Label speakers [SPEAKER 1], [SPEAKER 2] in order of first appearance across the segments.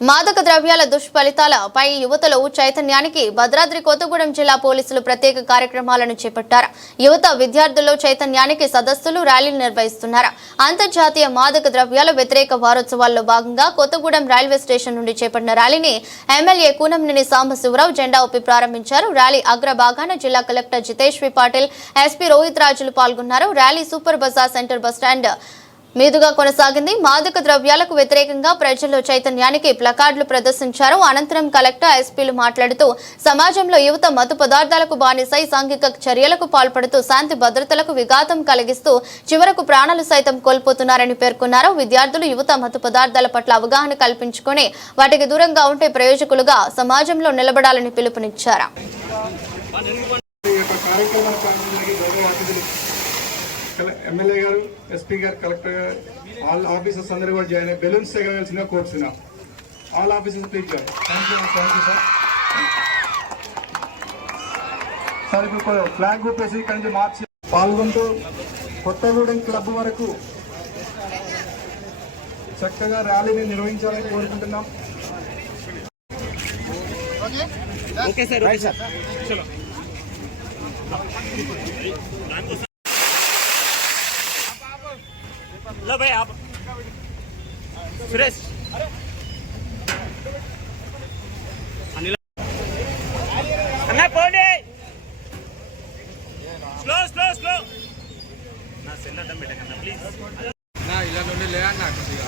[SPEAKER 1] మాదక ద్రవ్యాల దుష్ఫలితాలపై యువతలో చైతన్యానికి భద్రాద్రి కొత్తగూడెం జిల్లా పోలీసులు ప్రత్యేక కార్యక్రమాలను చేపట్టారు. యువత విద్యార్థుల్లో చైతన్యానికి సదస్సులు ర్యాలీలు నిర్వహిస్తున్నారు. అంతర్జాతీయ మాదక ద్రవ్యాల వ్యతిరేక వారోత్సవాల్లో భాగంగా కొత్తగూడెం రైల్వే స్టేషన్ నుండి చేపట్టిన ర్యాలీని ఎమ్మెల్యే కూనంనేని సాంబశివరావు జెండా ఊపి ప్రారంభించారు. ర్యాలీ అగ్రభాగాన జిల్లా కలెక్టర్ జితేష్వి పాటిల్ ఎస్పీ రోహిత్ రాజులు పాల్గొన్నారు. Rally super bazaar centre bus stand మీదుగా కొనసాగింది. మాదక ద్రవ్యాలకు వ్యతిరేకంగా ప్రజల్లో చైతన్యానికి ప్లకార్డులు ప్రదర్శించారు. అనంతరం కలెక్టర్ ఎస్పీలు మాట్లాడుతూ సమాజంలో యువత మత్తు పదార్థాలకు బానిసై సాంఘిక చర్యలకు పాల్పడుతూ శాంతి భద్రతలకు విఘాతం కలిగిస్తూ చివరకు ప్రాణాలు సైతం కోల్పోతున్నారని పేర్కొన్నారు. విద్యార్థులు యువత మత్తు పదార్థాల పట్ల అవగాహన కల్పించుకుని వాటికి దూరంగా ఉంటే ప్రయోజకులుగా సమాజంలో నిలబడాలని పిలుపునిచ్చారు.
[SPEAKER 2] ఎమ్మెల్యే గారు ఎస్పీ గారు కలెక్టర్ గారు ఆల్ ఆఫీసర్స్ అందరూ కూడా జాయిన్ అయ్యి బెలూన్స్ ఎగవేయాల్సిందిగా కోరుతున్నాం all officers please join thank you thank you sir sir ఇప్పుడు ఫ్లాగ్ ఊపేసి ఇక్కడి నుంచి మార్చి పాల్గొంటూ కొత్తగూడెం క్లబ్ వరకు చక్కగా ర్యాలీని నిర్వహించాలని కోరుకుంటున్నాం.
[SPEAKER 3] लो भाई आप सुरेश अनिल అన్న పోండి స్లో స్లో స్లో నా సెల్ అడ్డం పెట్టకన్నా ప్లీజ్
[SPEAKER 4] నా ఇలా నుండి లేదన్నా కొద్దిగా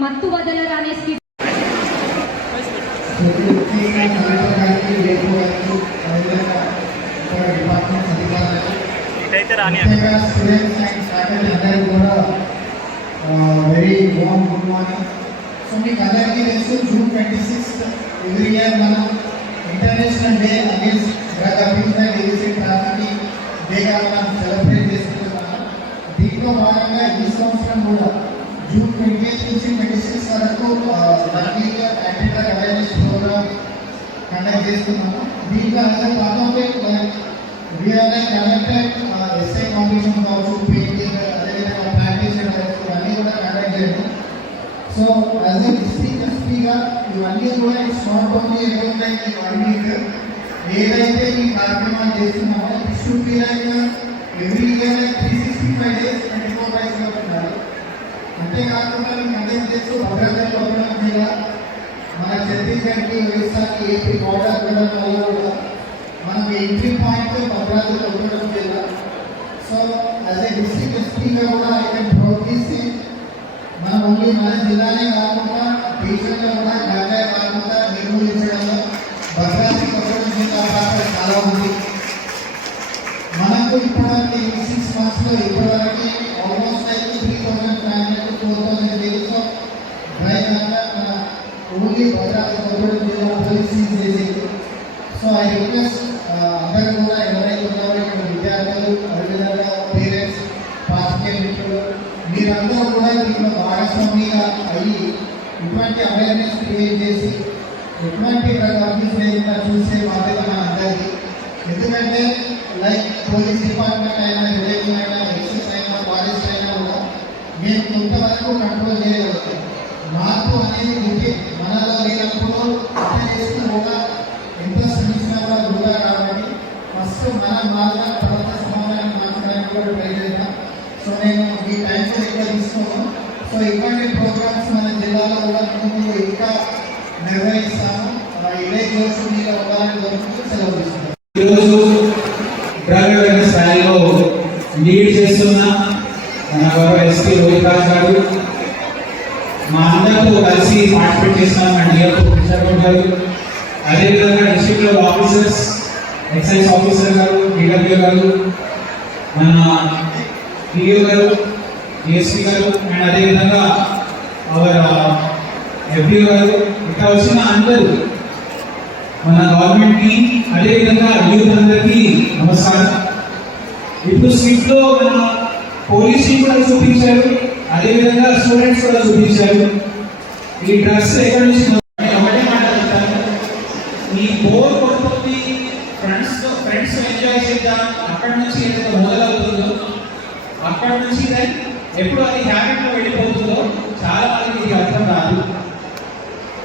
[SPEAKER 5] మత్తు వదలరా అనే స్కీమ్
[SPEAKER 3] ఇటైతే రాని
[SPEAKER 6] స్టూడెంట్స్ అండ్ ఫ్యాకల్టీ అందరూ కూడా very warm good morning so మీకు అందరికీ తెలుసు June twenty sixth every year మనం international day against drug abuse and illicit trafficking డేగా మనం సెలబ్రేట్ చేసుకుంటున్నాం. దీంట్లో భాగంగా జూన్ ట్వంటీ నుంచి ట్వంటీ వరకు one anti drug awareness program conduct చేస్తున్నాము. దీంట్లో అసలు part we are connected essay competition కావచ్చు పెయింటింగ్ అదేవిధంగా ప్రాక్టీస్ కావచ్చు అన్నీ కూడా కండక్ట్ చేయడం సో యాజ్ ఎ డిస్ట్రిక్ట్ ఎస్పీగా ఇవన్నీ కూడా it's not only about like one week ఏదైతే ఈ కార్యక్రమాలు చేస్తున్నామో it should be like every అంతేకాకుండా మీకు అందరికీ తెలుసు భద్రాద్రి కొత్తగూడెం జిల్లా మన ఛత్తీస్గఢ్కి ఒరిస్సాకి ఏపీ బోర్డర్ ఉండడం వల్ల కూడా ఓన్లీ భద్రాద్రి కొత్తగూడెం జిల్లా పోలీస్ చేసేది సో ఐ రిక్వెస్ట్ అందరూ కూడా ఎవరైతే ఉన్నారో ఇక్కడ విద్యార్థులు అదేవిధంగా పేరెంట్స్ పాత్రికేయ మిత్రులు మీరందరూ కూడా దీంట్లో భాగస్వామిగా అయ్యి ఇటువంటి అవేర్నెస్ క్రియేట్ చేసి ఎటువంటి డ్రగ్ అబ్యూస్ లేకుండా చూసే బాధ్యత మన అందరికీ. ఎందుకంటే లైక్ పోలీస్ డిపార్ట్మెంట్ అయినా రెవెన్యూ అయినా ఎక్సైజ్ అయినా ఫారెస్ట్ అయినా కూడా మేము కొంతవరకు కంట్రోల్ చేయగలుగుతాం. మార్పు అనేది ఉంటే మనలో లేనప్పుడు అట్లా చేస్తూ కూడా ఎంత శ్రమించినా కూడా వృధా కాబట్టి ఫస్ట్ మన వాళ్ళ తర్వాత సమాధానం మార్చడానికి కూడా ట్రై చేద్దాం. సో నేను ఈ టైం ఎక్కువ తీసుకోను. సో ఇటువంటి ప్రోగ్రామ్స్ మన జిల్లాలో కూడా ముందు ఇంకా నిర్వహిస్తాము. ఇదే జోష్ మీద ఉండాలని కోరుకుంటూ సెలవు తీసుకుంటాం
[SPEAKER 7] ఈరోజు గ్రామీణ స్థాయిలో లీడ్ చేస్తున్న మన గౌరవ ఎస్పీ రోహిత్ గారు అందరితో కలిసి పార్టిసిపేట్ చేస్తున్న. మన డిఎఫ్ కృష్ణగౌడ్ గారు అదేవిధంగా district level officers excise officer గారు డిడబ్ల్యూ గారు మన డిఓ గారు డిఎస్పీ గారు అండ్ అదేవిధంగా అవర్ ఎఫ్డి uh, గారు. ఇక్కడ వచ్చిన అందరూ మన గవర్నమెంట్కి అదేవిధంగా యూత్ అందరికీ నమస్కారం. ఇప్పుడు స్కిట్ మన పోలీస్ కూడా చూపించారు. అదేవిధంగా స్టూడెంట్స్ కూడా చూపించారు. ఈ డ్రగ్స్ ఎక్కడి నుంచి ఒకటే మాట చెప్తాను మీ బోర్ కొడుతుంది ఫ్రెండ్స్ ఫ్రెండ్స్ ఎంజాయ్ చేద్దాం. అక్కడి నుంచి ఏదైతే మొదలవుతుందో అక్కడి నుంచి ఎప్పుడు అది హ్యాబిట్లో వెళ్ళిపోతుందో చాలా మందికి ఇది అర్థం కాదు.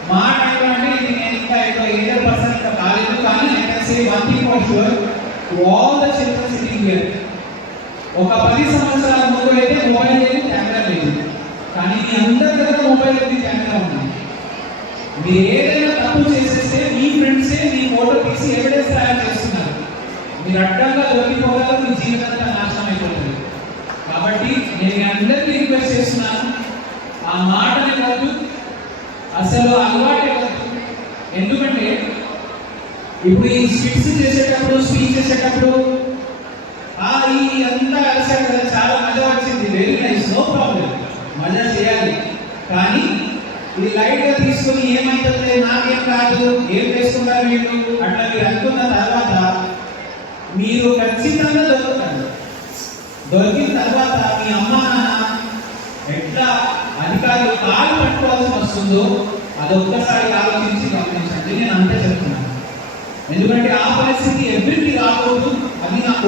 [SPEAKER 7] మా టైంలో అంటే ఇది నేను ఇంకా ఎక్కువ పర్సన్ ఇంకా కాలేదు. కానీ I can say one thing for sure all the children here ఒక పది సంవత్సరాల ముందు అయితే మొబైల్ లేదు కెమెరా లేదు. కానీ మీ అందరి దగ్గర మొబైల్ ఉంది కెమెరా మీరు ఏదైనా తప్పు చేసేస్తే మీ ఫ్రెండ్సే మీ ఫోటో తీసి ఎవిడెన్స్ తయారు చేస్తున్నారు. మీరు అడ్డంగా దొరికిపోగలరు మీ జీవితంతా నాశనం అయిపోతుంది. కాబట్టి నేను అందరికీ రిక్వెస్ట్ చేస్తున్నాను. ఆ మాటనే కాదు అసలు అలవాటే కాదు ఎందుకంటే ఇప్పుడు ఈ స్పీచ్ చేసేటప్పుడు స్పీచ్ చేసేటప్పుడు ఆ ఈ అంతా కలిసారు కదా చాలా మజా వచ్చింది. వెరీ నైస్ నో ప్రాబ్లం మజా చేయాలి. కానీ ఇది లైట్గా తీసుకుని ఏమైతుంది నాకేం కాదు ఏం చేసుకుంటారు మీరు అట్లా మీరు అనుకున్న తర్వాత మీరు ఖచ్చితంగా దొరుకుతారు. దొరికిన తర్వాత మీ అమ్మ నాన్న ఎట్లా అధికారులు కాలు పట్టుకోవాల్సి వస్తుందో అది ఒక్కసారి ఆలోచించి గమనించండి. నేను అంతే చెప్తున్నాను. ఎందుకంటే ఆ పరిస్థితి